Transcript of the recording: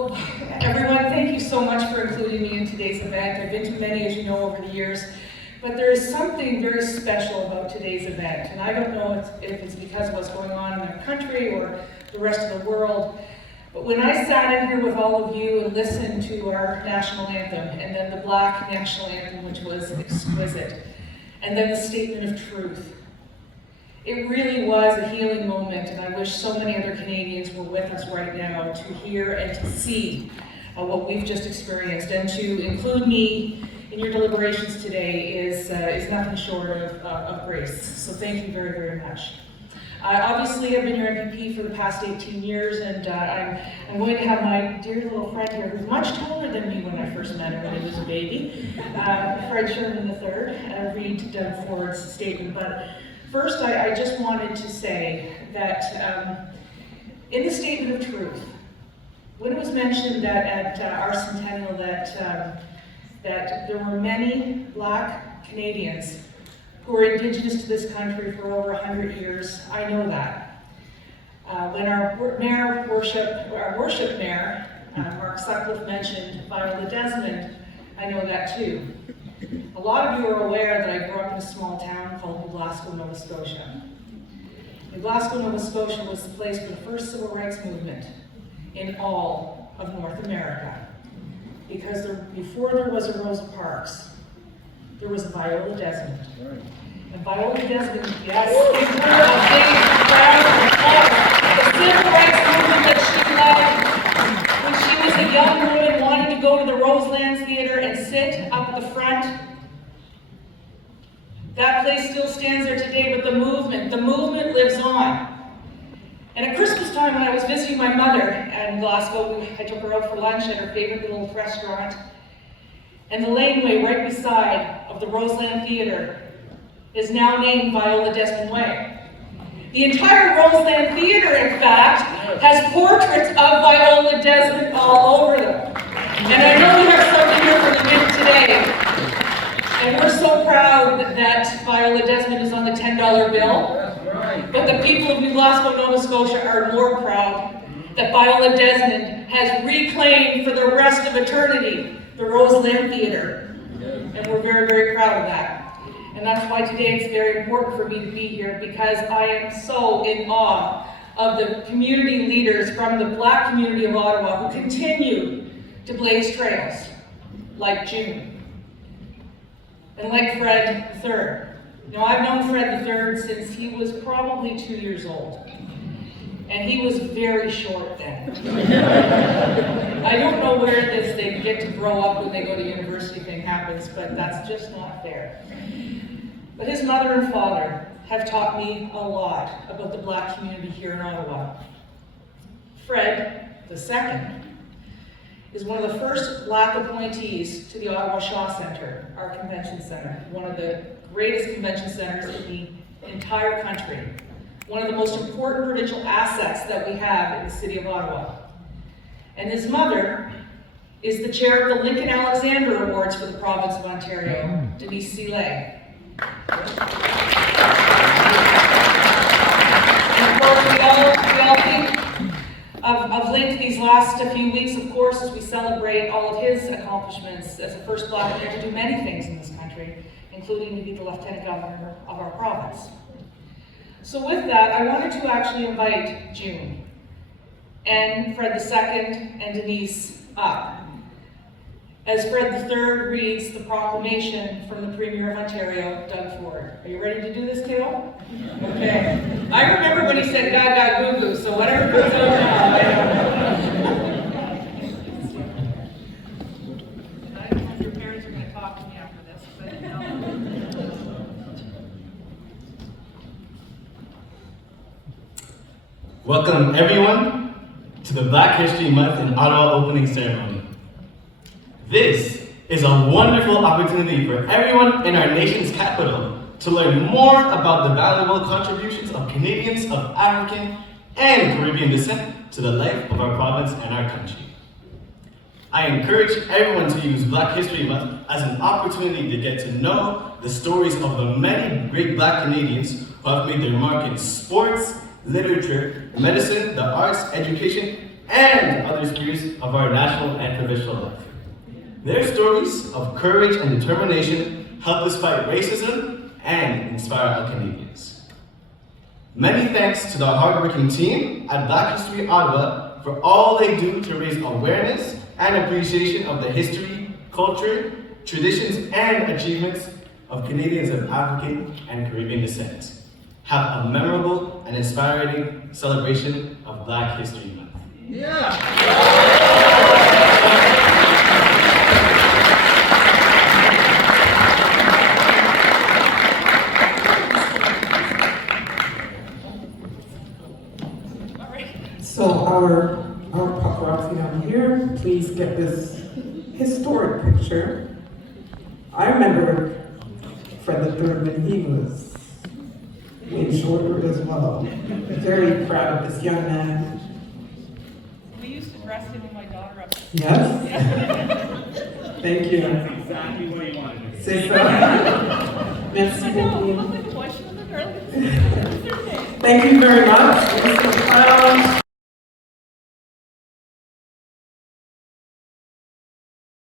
Well, everyone, thank you so much for including me in today's event. I've been to many, as you know, over the years, but there is something very special about today's event, and I don't know if it's because of what's going on in our country or the rest of the world, but when I sat in here with all of you and listened to our national anthem, and then the Black national anthem, which was exquisite, and then the statement of truth, it really was a healing moment, and I wish so many other Canadians were with us right now to hear and to see what we've just experienced. And to include me in your deliberations today is nothing short of grace. So thank you very, very much. Obviously, I've been your MPP for the past 18 years, and I'm going to have my dear little friend here, who's much taller than me when I first met her when he was a baby, Fred Sherman III, read Doug Ford's statement. But first, I just wanted to say that in the statement of truth, when it was mentioned that at our centennial that there were many Black Canadians who were Indigenous to this country for over 100 years, I know that. When our worship mayor, Mark Sutcliffe, mentioned Viola Desmond, I know that too. A lot of you are aware that I grew up in a small town called Glasgow, Nova Scotia. And Glasgow, Nova Scotia was the place for the first civil rights movement in all of North America. Because before there was a Rosa Parks, there was a Viola Desmond. And Viola Desmond, yes, give her a big round of applause. The civil rights movement that she led when she was a young woman wanting to go to the Roseland Theatre and sit up at the front. That place still stands there today, but the movement lives on. And at Christmas time, when I was visiting my mother in Glasgow, I took her out for lunch at her favorite little restaurant. And the laneway right beside of the Roseland Theatre is now named Viola Desmond Way. The entire Roseland Theatre, in fact, has portraits of Viola Desmond all over them. And I know we have something here for the mint today. And we're so proud that Viola Desmond is on the $10 bill. But the people of New Glasgow, Nova Scotia are more proud that Viola Desmond has reclaimed for the rest of eternity the Roseland Theatre. And we're very, very proud of that. And that's why today it's very important for me to be here, because I am so in awe of the community leaders from the Black community of Ottawa who continue to blaze trails, like June, and like Fred III. Now, I've known Fred III since he was probably 2 years old. And he was very short then. I don't know where this they get to grow up when they go to university thing happens, but that's just not fair. But his mother and father have taught me a lot about the Black community here in Ottawa. Fred II is one of the first Black appointees to the Ottawa Shaw Centre, our convention center, one of the greatest convention centers in the entire country. One of the most important provincial assets that we have in the city of Ottawa. And his mother is the chair of the Lincoln Alexander Awards for the province of Ontario, Denise Seeley. And of course, we all think of Link these last few weeks, of course, as we celebrate all of his accomplishments as the first Black man to do many things in this country, including to be the Lieutenant Governor of our province. So with that, I wanted to actually invite June and Fred II and Denise up as Fred III reads the proclamation from the Premier of Ontario, Doug Ford. Are you ready to do this, kiddo? Okay. I remember when he said gaga goo goo, so whatever comes out now, I don't know. I don't know if your parents are going to talk to me after this, but no. Welcome everyone to the Black History Month in Ottawa opening ceremony. This is a wonderful opportunity for everyone in our nation's capital to learn more about the valuable contributions of Canadians of African and Caribbean descent to the life of our province and our country. I encourage everyone to use Black History Month as an opportunity to get to know the stories of the many great Black Canadians who have made their mark in sports, literature, medicine, the arts, education, and other spheres of our national and provincial life. Their stories of courage and determination help us fight racism and inspire our Canadians. Many thanks to the hardworking team at Black History Ottawa for all they do to raise awareness and appreciation of the history, culture, traditions, and achievements of Canadians of African and Caribbean descent. Have a memorable and inspiring celebration of Black History Month. Yeah! So our paparazzi down here, please get this historic picture. I remember Fred III when he was way shorter as well. Very proud of this young man. We used to dress him and my daughter up. Yes? Thank you. That's exactly what he wanted to do. C'est ça. Merci beaucoup. Question of the girl. Thank you very much.